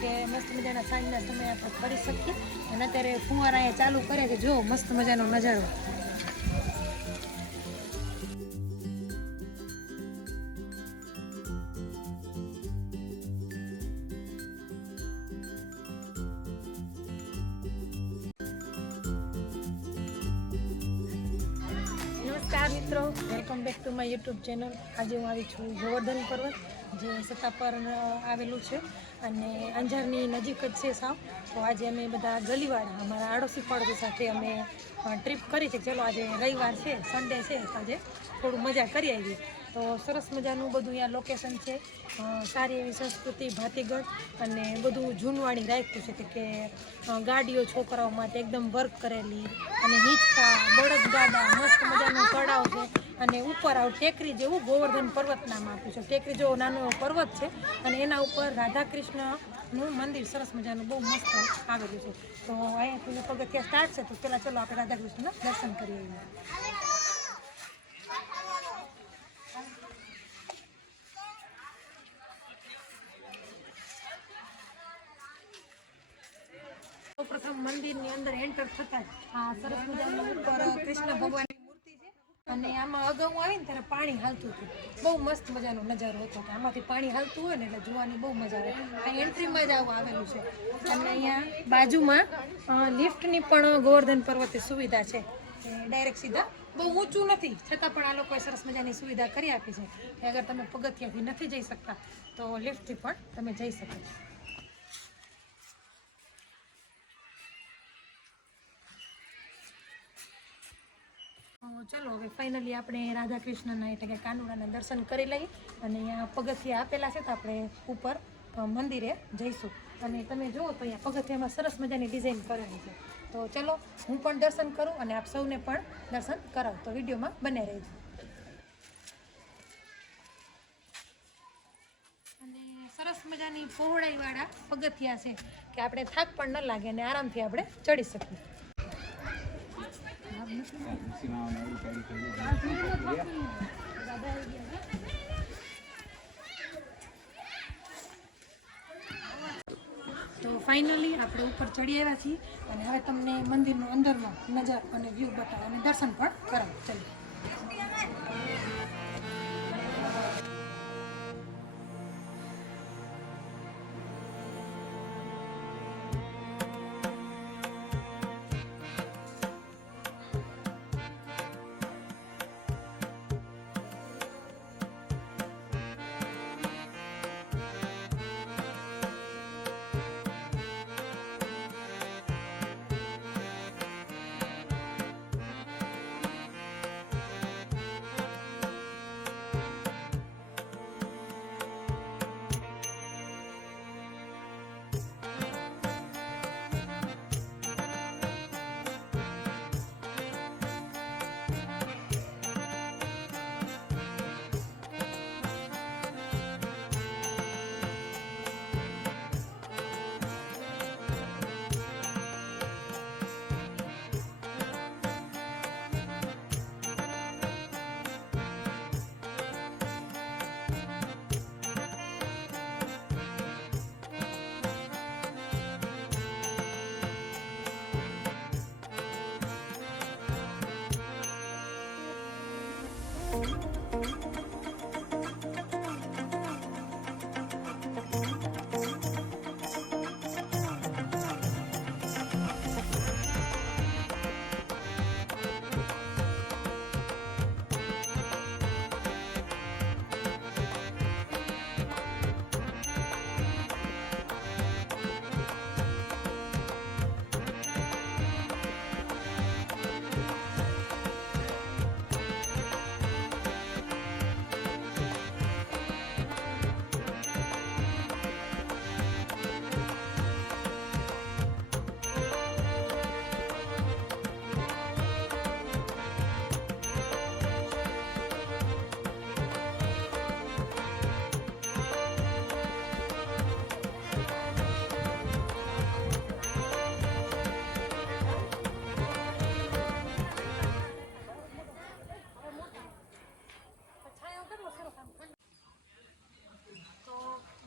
કે મસ્ત મજાના સાંજના સમયે આપણે ફરી શકીએ. અને અત્યારે ફુવારા અહીંયા ચાલુ કરે છે, જો મસ્ત મજાનો નજારો. નમસ્કાર મિત્રો, welcome back to my YouTube channel. આજે હું આવી છું ગોવર્ધન પર્વત, જે સત્તા પર આવેલું છે અને અંજારની નજીક જ છે સાવ. તો આજે અમે બધા ગલીવાળા અમારા આડોશી પાડોશી સાથે અમે ટ્રીપ કરી છે. ચલો આજે રવિવાર છે, સન્ડે છે, આજે થોડું મજા કરી આવી. તો સરસ મજાનું બધું અહીંયા લોકેશન છે, સારી એવી સંસ્કૃતિ ભાતીગળ અને બધું જૂનવાણી રાખ્યું છે. કે ગાડીઓ છોકરાઓ માટે એકદમ વર્ક કરેલી અને હિંચકા બળદગાડા, મસ્ત મજાનું તળાવ છે અને ઉપર આવું ટેકરી જેવું ગોવર્ધન પર્વત નામ આપ્યું છે. ટેકરી જેવો નાનો પર્વત છે અને એના ઉપર રાધા કૃષ્ણનું મંદિર સરસ મજાનું બહુ મસ્ત આવેલું છે. તો અહીંયાથી પગથિયા સ્ટાર્ટ છે. તો પહેલાં ચલો આપણે રાધા કૃષ્ણના દર્શન કરીએ. પ્રથમ મંદિરની અંદર એન્ટર થતા જ આ સરસ મજાનું ઉપર કૃષ્ણ ભગવાનની મૂર્તિ છે અને આમાં અગાઉ આવીને ત્યારે પાણી હાલતું હતું. બહુ મસ્ત મજાનો નજારો હતો કે આમાંથી પાણી હાલતું હોય ને એટલે જોવાની બહુ મજા આવે. આ એન્ટ્રીમાં જ આવું આવેલું છે અને અહીંયા બાજુમાં લિફ્ટની પણ ગોવર્ધન પર્વતે સુવિધા છે. ડાયરેક્ટ સીધા બહુ ઊંચું નથી છતાં પણ આ લોકોએ સરસ મજાની સુવિધા કરી આપી છે કે અગર તમે પગથિયાથી નથી જઈ શકતા તો લિફ્ટથી પણ તમે જઈ શકો છો. ચલો હવે ફાઇનલી આપણે રાધા કૃષ્ણના એટલે કે કાનુડાના દર્શન કરી લઈએ અને અહીંયા પગથિયા આપેલા છે તો આપણે ઉપર મંદિરે જઈશું. અને તમે જુઓ તો અહીંયા પગથિયામાં સરસ મજાની ડિઝાઇન કરેલી છે. તો ચલો હું પણ દર્શન કરું અને આપ સૌને પણ દર્શન કરાવું. તો વિડીયોમાં બને રહેજો. અને સરસ મજાની પહોળાઈવાળા પગથિયા છે કે આપણે થાક પણ ન લાગે અને આરામથી આપણે ચડી શકીએ. તો ફાઇનલી આપણે ઉપર ચડી આવ્યા છીએ અને હવે તમને મંદિરનો અંદરનો નજારો અને વ્યૂ બતાવો અને દર્શન પણ કરાવો. ચલો.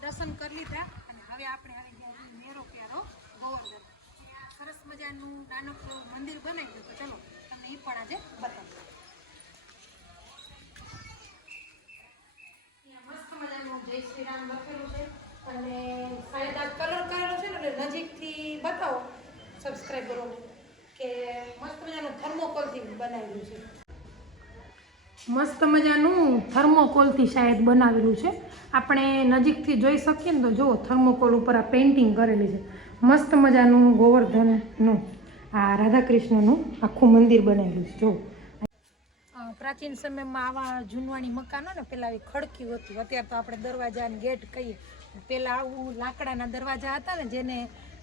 દર્શન કરી લીધા અને હવે હવે આપણે આવી ગયા મેરો પ્યારો ગોવર્ધન. સરસ મજાનું નાનકડું મંદિર બનાવ્યું તો ચલો તમને એ પણ આજે બતાવું. મસ્ત મજાનું જય શ્રી રામ લખેલું છે અને શાયદ આ કલર કરેલો છે ને એટલે નજીકથી બતાવો સબસ્ક્રાઈબરોને કે મસ્ત મજાનું થર્મોકોલથી બનાવેલું છે. મસ્ત મજાનું થર્મોકોલથી શાયદ બનાવેલું છે. આપણે નજીકથી જોઈ શકીએ ને તો જુઓ થર્મોકોલ ઉપર આ પેઇન્ટિંગ કરેલી છે. મસ્ત મજાનું ગોવર્ધનનું આ રાધાકૃષ્ણનું આખું મંદિર બનાવેલું છે. જુઓ પ્રાચીન સમયમાં આવા જૂનવાણી મકાનો ને પહેલાં આવી ખડકી હતી. અત્યારે તો આપણે દરવાજા અને ગેટ કહીએ. પહેલાં આવું લાકડાના દરવાજા હતા ને જેને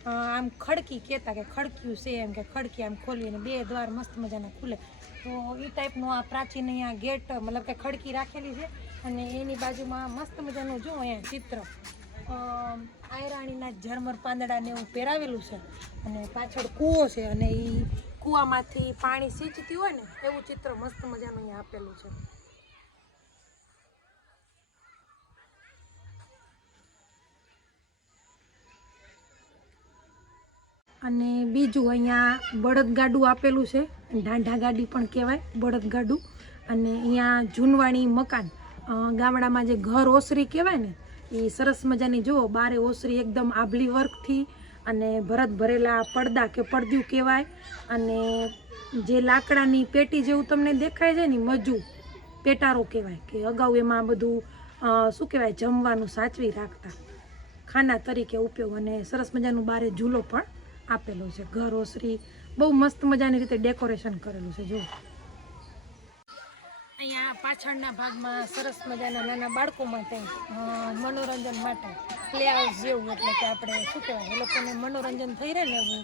આમ ખડકી કહેતા કે ખડક્યું છે એમ કે ખડકી આમ ખોલીને બે દ્વાર મસ્ત મજાના ખુલે. તો એ ટાઈપનું આ પ્રાચીન અહીંયા ગેટ મતલબ કે ખડકી રાખેલી છે અને એની બાજુમાં મસ્ત મજાનું જો અહીંયા ચિત્ર આયરાણીના ઝરમર પાંદડાને એવું પહેરાવેલું છે અને પાછળ કૂવો છે અને એ કૂવામાંથી પાણી સિંચતી હોય ને એવું ચિત્ર મસ્ત મજાનું અહીંયા આપેલું છે. અને બીજું અહીંયા બળદગાડું આપેલું છે, ઢાંઢા ગાડી પણ કહેવાય બળદગાડું. અને અહીંયા જૂનવાણી મકાન ગામડામાં જે ઘર ઓસરી કહેવાય ને એ સરસ મજાની જુઓ બારે ઓસરી એકદમ આભલી વર્કથી અને ભરત ભરેલા પડદા કે પડદ્યું કહેવાય. અને જે લાકડાની પેટી જેવું તમને દેખાય છે ને મજુ પેટારો કહેવાય કે અગાઉ એમાં બધું શું કહેવાય જમવાનું સાચવી રાખતા ખાના તરીકે ઉપયોગ. અને સરસ મજાનું બારે ઝૂલો પણ આપેલો છે. ઘર ઓસરી બહુ મસ્ત મજાની રીતે ડેકોરેશન કરેલું છે. જો અહીંયા પાછળના ભાગમાં સરસ મજાના નાના બાળકો માટે મનોરંજન માટે પ્લે હાઉસ જેવું એટલે કે આપણે શું કહેવાય એ લોકોને મનોરંજન થઈ રહે ને એવું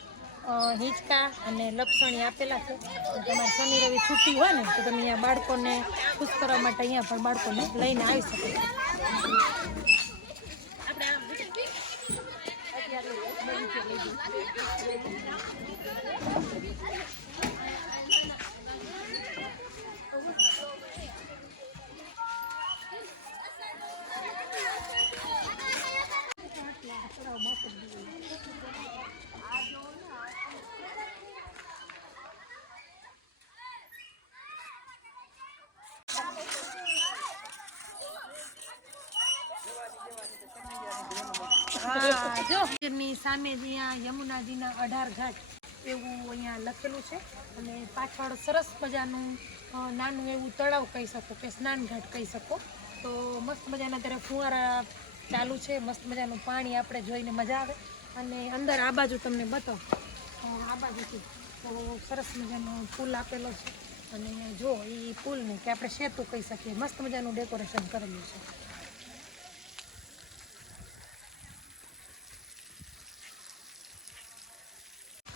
હિંચકા અને લપસણી આપેલા છે. તમારે શનિ રવિ છૂટી હોય ને તો તમે અહીંયા બાળકોને ખુશ કરવા માટે અહીંયા પણ બાળકોને લઈને આવી શકો છો. જો એમની સામે અહીંયા યમુનાજીના 18 ઘાટ એવું અહીંયા લખેલું છે અને પાછળ સરસ મજાનું નાનું એવું તળાવ કહી શકો કે સ્નાન ઘાટ કહી શકો. તો મસ્ત મજાના અત્યારે ફુવારા ચાલુ છે. મસ્ત મજાનું પાણી આપણે જોઈને મજા આવે. અને અંદર આ બાજુ તમને બતાવો આ બાજુથી તો સરસ મજાનો પુલ આપેલો છે અને જો એ પુલને કે આપણે સેતુ કહી શકીએ મસ્ત મજાનું ડેકોરેશન કરેલું છે.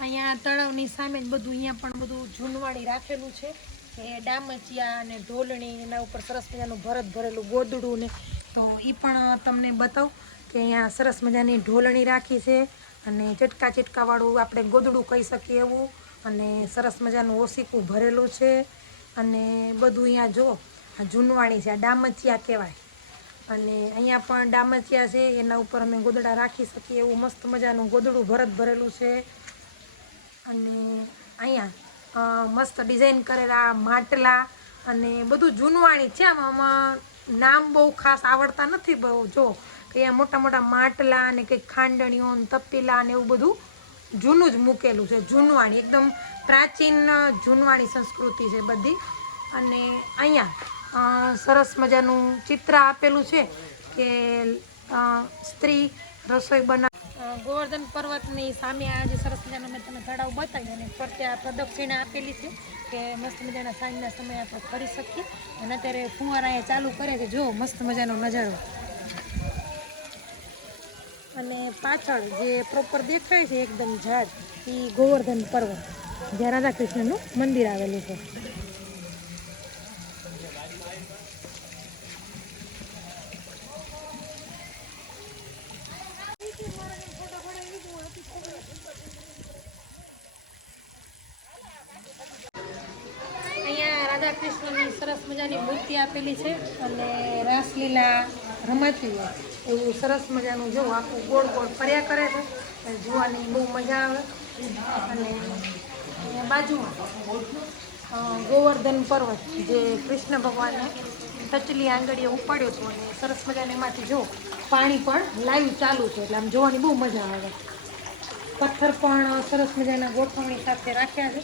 અહીંયા તળાવની સામે જ બધું અહીંયા પણ બધું જૂનવાણી રાખેલું છે કે ડામચિયા અને ઢોલણી એના ઉપર સરસ મજાનું ભરત ભરેલું ગોદડું ને તો એ પણ તમને બતાવું કે અહીંયા સરસ મજાની ઢોલણી રાખી છે અને ચટકા ચટકાવાળું આપણે ગોદડું કહી શકીએ એવું અને સરસ મજાનું ઓસીકું ભરેલું છે. અને બધું અહીંયા જો આ જૂનવાણી છે આ ડામચિયા કહેવાય અને અહીંયા પણ ડામચિયા છે એના ઉપર અમે ગોદડા રાખી શકીએ એવું મસ્ત મજાનું ગોદડું ભરત ભરેલું છે. અને અહીંયા મસ્ત ડિઝાઇન કરેલા માટલા અને બધું જૂનવાણી છે. આમાં નામ બહુ ખાસ આવડતા નથી બહુ જો કે અહીંયા મોટા મોટા માટલા અને કંઈક ખાંડણીઓ તપેલા ને એવું બધું જૂનું જ મૂકેલું છે. જૂનવાણી એકદમ પ્રાચીન જૂનવાણી સંસ્કૃતિ છે બધી. અને અહીંયા સરસ મજાનું ચિત્ર આપેલું છે કે સ્ત્રી રસોઈ બનાવ ગોવર્ધન પર્વતની સામે આજે સરસ મજાનો મેં તમે તળાવ બતાવી અને ફરતે આ પ્રદક્ષિણા આપેલી છે કે મસ્ત મજાના સાંજના સમયે આપણે ફરી શકીએ. અને અત્યારે ફુવારા એ ચાલુ કરે છે જો મસ્ત મજાનો નજારો. અને પાછળ જે પ્રોપર દેખાય છે એકદમ ઝાડ એ ગોવર્ધન પર્વત જ્યાં રાધાકૃષ્ણનું મંદિર આવેલું છે. રાધાકૃષ્ણની સરસ મજાની મૂર્તિ આપેલી છે અને રાસલીલા રમાતી હોય એવું સરસ મજાનું જો આખું ગોળ ગોળ ફર્યા કરે છે, જોવાની બહુ મજા આવે. અને બાજુમાં ગોવર્ધન પર્વત, જે કૃષ્ણ ભગવાને ટચલી આંગળીએ ઉપાડ્યો હતો, અને સરસ મજાને એમાંથી જો પાણી પણ લાઈવ ચાલુ છે, એટલે આમ જોવાની બહુ મજા આવે. પથ્થર પણ સરસ મજાના ગોઠવણી સાથે રાખ્યા છે,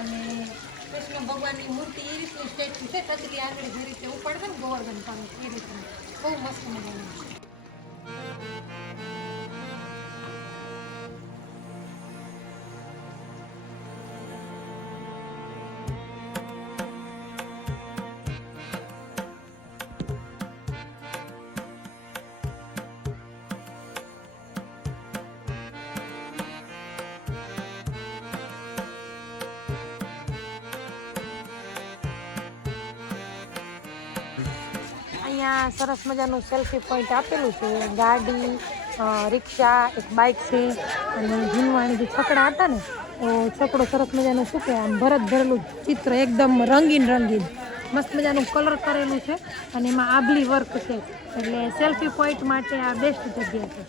અને કૃષ્ણ ભગવાનની મૂર્તિ એ રીતની સ્ટેચ્યુ છે, ટચલી આંગળી જે રીતે ઉપાડશે ને ગોવર્ધન પર્વત એ રીતે બહુ મસ્ત મજાનું છે. અહીંયા સરસ મજાનું સેલ્ફી પોઈન્ટ આપેલું છે. ગાડી, રિક્ષા, એક બાઇક છે, અને જૂનવાણી જે છકડા હતા ને, તો છકડો સરસ મજાનું શું કે આમ ભરત ભરેલું ચિત્ર, એકદમ રંગીન મસ્ત મજાનું કલર કરેલું છે, અને એમાં આભલી વર્ક છે, એટલે સેલ્ફી પોઈન્ટ માટે આ બેસ્ટ જગ્યા છે.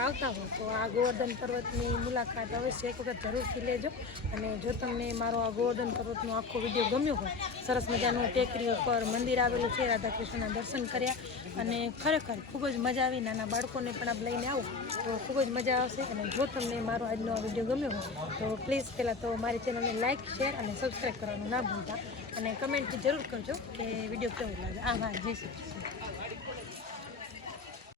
આવતા હો તો આ ગોવર્ધન પર્વતની મુલાકાત અવશ્ય એક વખત જરૂરથી લેજો. અને જો તમને મારો આ ગોવર્ધન પર્વતનો આખો વિડીયો ગમ્યો હોય, સરસ મજાનું ટેકરી ઉપર મંદિર આવેલું છે, રાધા કૃષ્ણના દર્શન કર્યા, અને ખરેખર ખૂબ જ મજા આવી. નાના બાળકોને પણ આપ લઈને આવો તો ખૂબ જ મજા આવશે. અને જો તમને મારો આજનો આ વિડીયો ગમ્યો હોય તો પ્લીઝ પહેલાં તો મારી ચેનલને લાઇક, શેર અને સબસ્ક્રાઈબ કરવાનું ના ભૂલતા, અને કમેન્ટથી જરૂર કરજો કે વિડીયો કેવો લાગે. હા, જય શ્રી કૃષ્ણ.